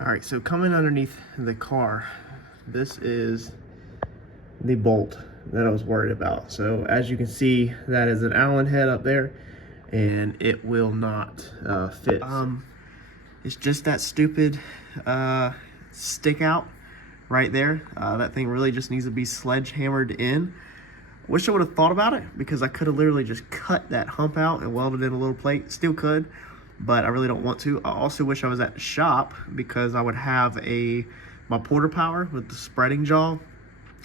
All right, so coming underneath the car, this is the bolt that I was worried about. So as you can see, that is an Allen head up there, and it will not fit. It's just that stupid stick out right there. That thing really just needs to be sledgehammered in. Wish I would have thought about it, because I could have literally just cut that hump out and welded in a little plate. Still could, but I really don't want to. I also wish I was at the shop, because I would have my Porter Power with the spreading jaw,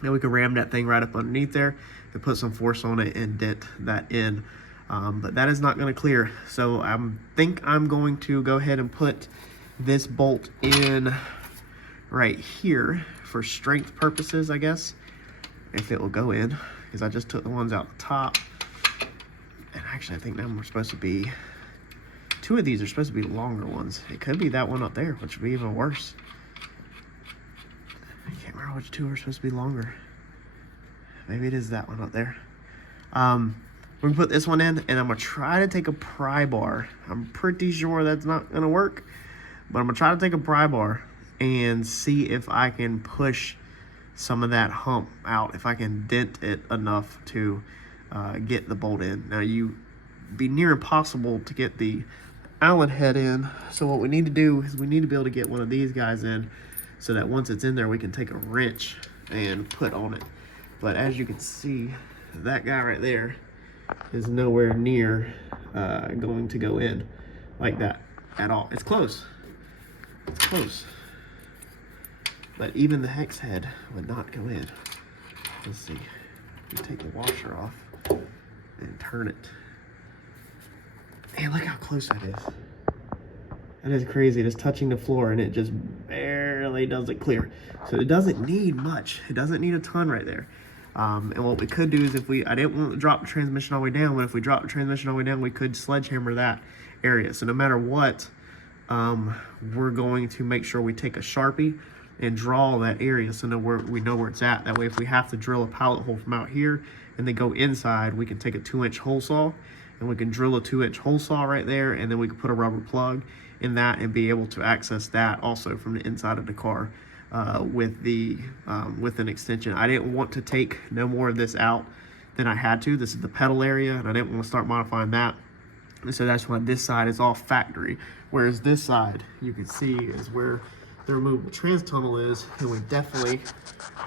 and we could ram that thing right up underneath there and put some force on it and dent that in. But that is not going to clear. So I think I'm going to go ahead and put this bolt in right here for strength purposes, I guess, if it will go in, because I just took the ones out the top. And actually, I think them were supposed to be, two of these are supposed to be longer ones. It could be that one up there, which would be even worse. I can't remember which two are supposed to be longer. Maybe it is that one up there. We're gonna put this one in, and I'm gonna try to take a pry bar. I'm pretty sure that's not gonna work, but I'm gonna try to take a pry bar and see if I can push some of that hump out, if I can dent it enough to get the bolt in. Now, you be near impossible to get the Allen head in, so what we need to do is we need to be able to get one of these guys in, so that once it's in there, we can take a wrench and put on it. But as you can see, that guy right there is nowhere near going to go in like that at all. It's close. It's close. But even the hex head would not go in. Let's see. You take the washer off and turn it. Man, look how close that is. That is crazy. Just touching the floor, and it just barely does it clear. So it doesn't need much. It doesn't need a ton right there. And what we could do is, I didn't want to drop the transmission all the way down, but if we drop the transmission all the way down, we could sledgehammer that area. So no matter what, we're going to make sure we take a Sharpie and draw that area, so we know where it's at. That way, if we have to drill a pilot hole from out here and then go inside, we can take a 2-inch hole saw, and we can drill a 2-inch hole saw right there, and then we can put a rubber plug in that and be able to access that also from the inside of the car with an extension. I didn't want to take no more of this out than I had to. This is the pedal area, and I didn't want to start modifying that. And so that's why this side is all factory, whereas this side, you can see, is where the removable trans tunnel is. And we definitely,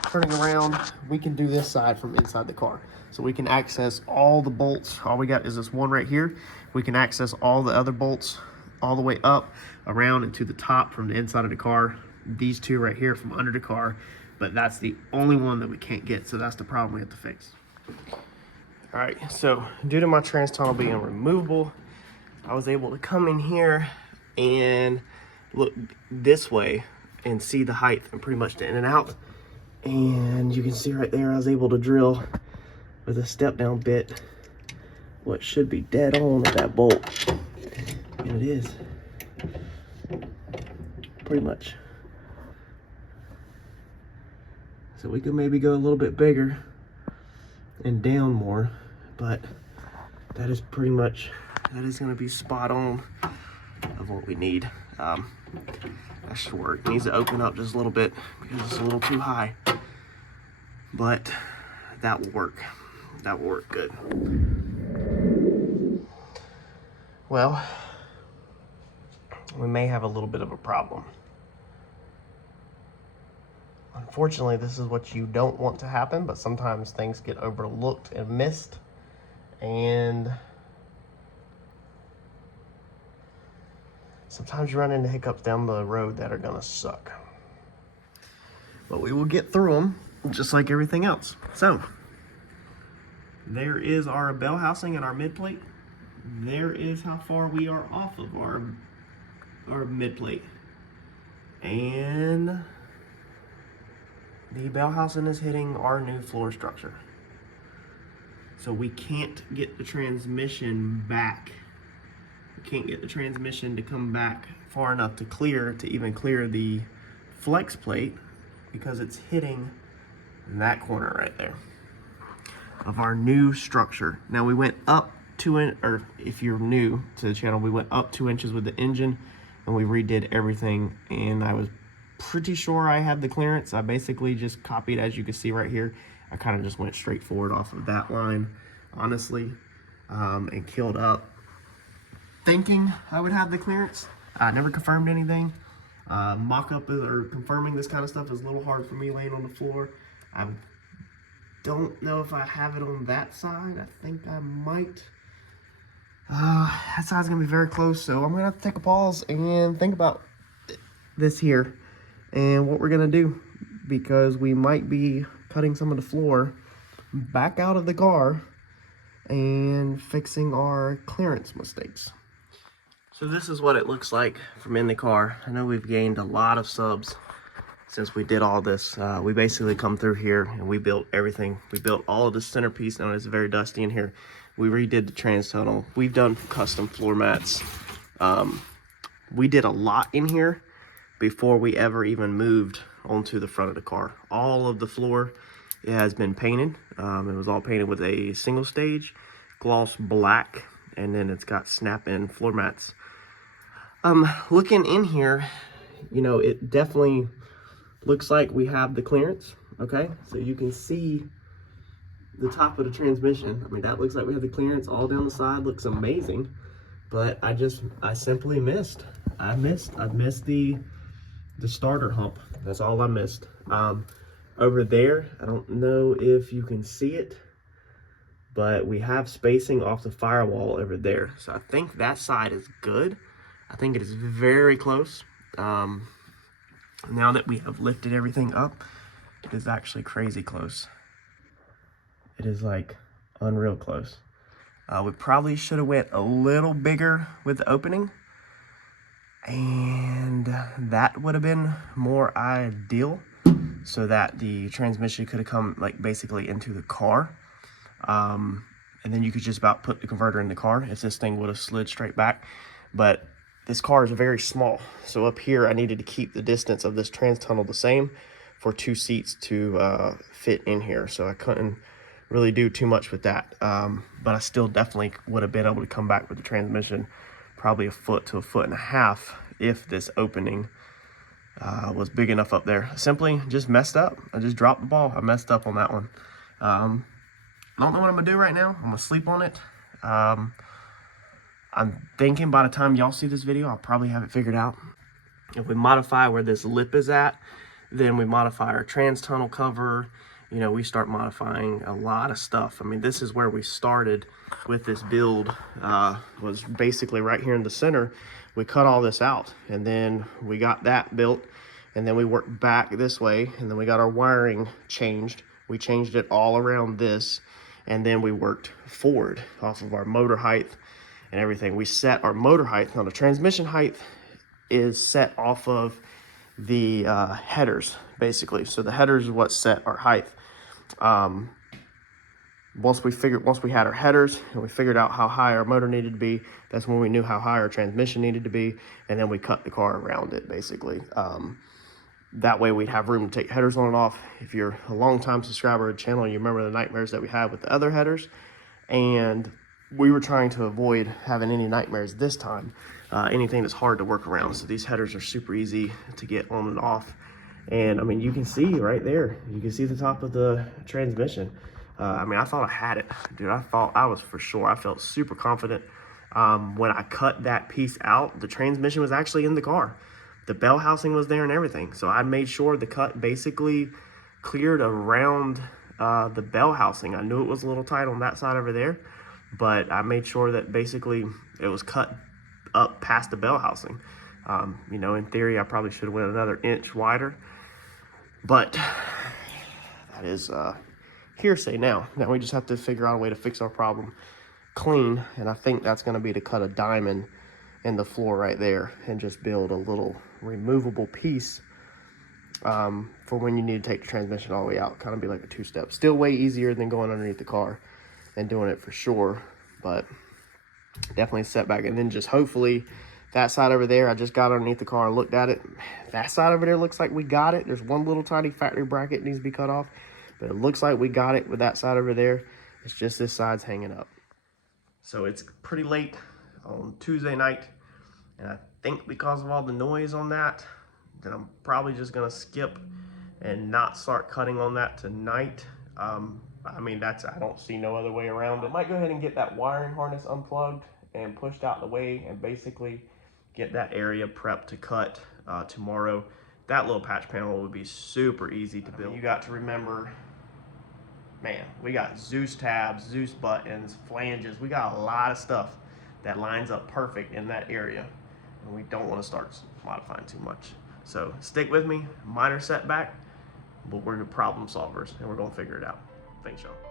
turning around, we can do this side from inside the car. So we can access all the bolts. All we got is this one right here. We can access all the other bolts all the way up, around, and to the top from the inside of the car. These two right here from under the car, but that's the only one that we can't get, so that's the problem we have to fix. All right, so due to my trans tunnel being removable, I was able to come in here and look this way and see the height and pretty much the in and out. And you can see right there, I was able to drill with a step down bit what should be dead on with that bolt. And it is. Pretty much. So we could maybe go a little bit bigger and down more, but that is pretty much, that is going to be spot on of what we need. That should work. It needs to open up just a little bit because it's a little too high, but that will work. That will work good. Well, we may have a little bit of a problem. Unfortunately, this is what you don't want to happen, but sometimes things get overlooked and missed, and sometimes you run into hiccups down the road that are gonna suck. But we will get through them, just like everything else. So, there is our bell housing and our mid plate. There is how far we are off of our mid plate. And the bell housing is hitting our new floor structure. So we can't get the transmission back. We can't get the transmission to come back far enough to even clear the flex plate, because it's hitting that corner right there of our new structure. Now we went up 2 inches, or if you're new to the channel, we went up 2 inches with the engine and we redid everything, and I was pretty sure I had the clearance. I basically just copied, as you can see right here. I kind of just went straight forward off of that line, honestly, and killed up thinking I would have the clearance. I never confirmed anything. Mock-up or confirming this kind of stuff is a little hard for me laying on the floor. I don't know if I have it on that side. I think I might. That side's gonna be very close, so I'm gonna have to take a pause and think about this here and what we're gonna do, because we might be cutting some of the floor back out of the car and fixing our clearance mistakes. So this is what it looks like from in the car. I know we've gained a lot of subs since we did all this. We basically come through here and we built everything. We built all of the centerpiece. Now it's very dusty in here. We redid the trans tunnel. We've done custom floor mats. We did a lot in here before we ever even moved onto the front of the car. All of the floor, it has been painted. It was all painted with a single stage gloss black, and then it's got snap-in floor mats. Looking in here, you know, it definitely looks like we have the clearance. Okay, so you can see the top of the transmission. I mean, that looks like we have the clearance all down the side. Looks amazing, but I simply missed. I missed the starter hump. That's all I missed. Over there, I don't know if you can see it, but we have spacing off the firewall over there. So I think that side is good. I think it is very close. Now that we have lifted everything up, it is actually crazy close. It is like unreal close. We probably should have went a little bigger with the opening, and that would have been more ideal, so that the transmission could have come like basically into the car. And then you could just about put the converter in the car if this thing would have slid straight back. But this car is very small, so up here I needed to keep the distance of this trans tunnel the same for 2 seats to fit in here, so I couldn't really do too much with that. But I still definitely would have been able to come back with the transmission probably 1 foot to 1.5 feet if this opening was big enough up there. I simply just messed up. I just dropped the ball. I messed up on that one. I don't know what I'm gonna do right now. I'm gonna sleep on it. I'm thinking by the time y'all see this video, I'll probably have it figured out. If we modify where this lip is at, then we modify our trans tunnel cover. You know, we start modifying a lot of stuff. I mean, this is where we started with this build, was basically right here in the center. We cut all this out, and then we got that built, and then we worked back this way, and then we got our wiring changed. We changed it all around this, and then we worked forward off of our motor height and everything. We set our motor height. Now the transmission height is set off of the headers, basically. So the headers is what set our height. Once we had our headers and we figured out how high our motor needed to be, that's when we knew how high our transmission needed to be, and then we cut the car around it, basically. That way we'd have room to take headers on and off. If you're a long-time subscriber of the channel, you remember the nightmares that we had with the other headers, and we were trying to avoid having any nightmares this time. Anything that's hard to work around. So these headers are super easy to get on and off. And I mean, you can see right there, you can see the top of the transmission. I mean, I thought I had it, dude. I thought I was for sure. I felt super confident. When I cut that piece out, the transmission was actually in the car. The bell housing was there and everything. So I made sure the cut basically cleared around the bell housing. I knew it was a little tight on that side over there, but I made sure that basically it was cut up past the bell housing. You know, in theory, I probably should have went another inch wider, but that is hearsay now. Now we just have to figure out a way to fix our problem clean, and I think that's going to be to cut a diamond in the floor right there and just build a little removable piece for when you need to take the transmission all the way out. Kind of be like a 2-step. Still way easier than going underneath the car and doing it for sure, but definitely a setback. And then just hopefully that side over there, I just got underneath the car and looked at it. That side over there looks like we got it. There's one little tiny factory bracket needs to be cut off, but it looks like we got it with that side over there. It's just this side's hanging up. So it's pretty late on Tuesday night, and I think because of all the noise on that, then I'm probably just gonna skip and not start cutting on that tonight. I mean, I don't see no other way around it. I might go ahead and get that wiring harness unplugged and pushed out the way and basically get that area prepped to cut tomorrow. That little patch panel would be super easy to build. You got to remember, man, we got Zeus tabs, Zeus buttons, flanges. We got a lot of stuff that lines up perfect in that area, and we don't want to start modifying too much. So stick with me, minor setback, but we're problem solvers and we're gonna figure it out. Thanks, y'all.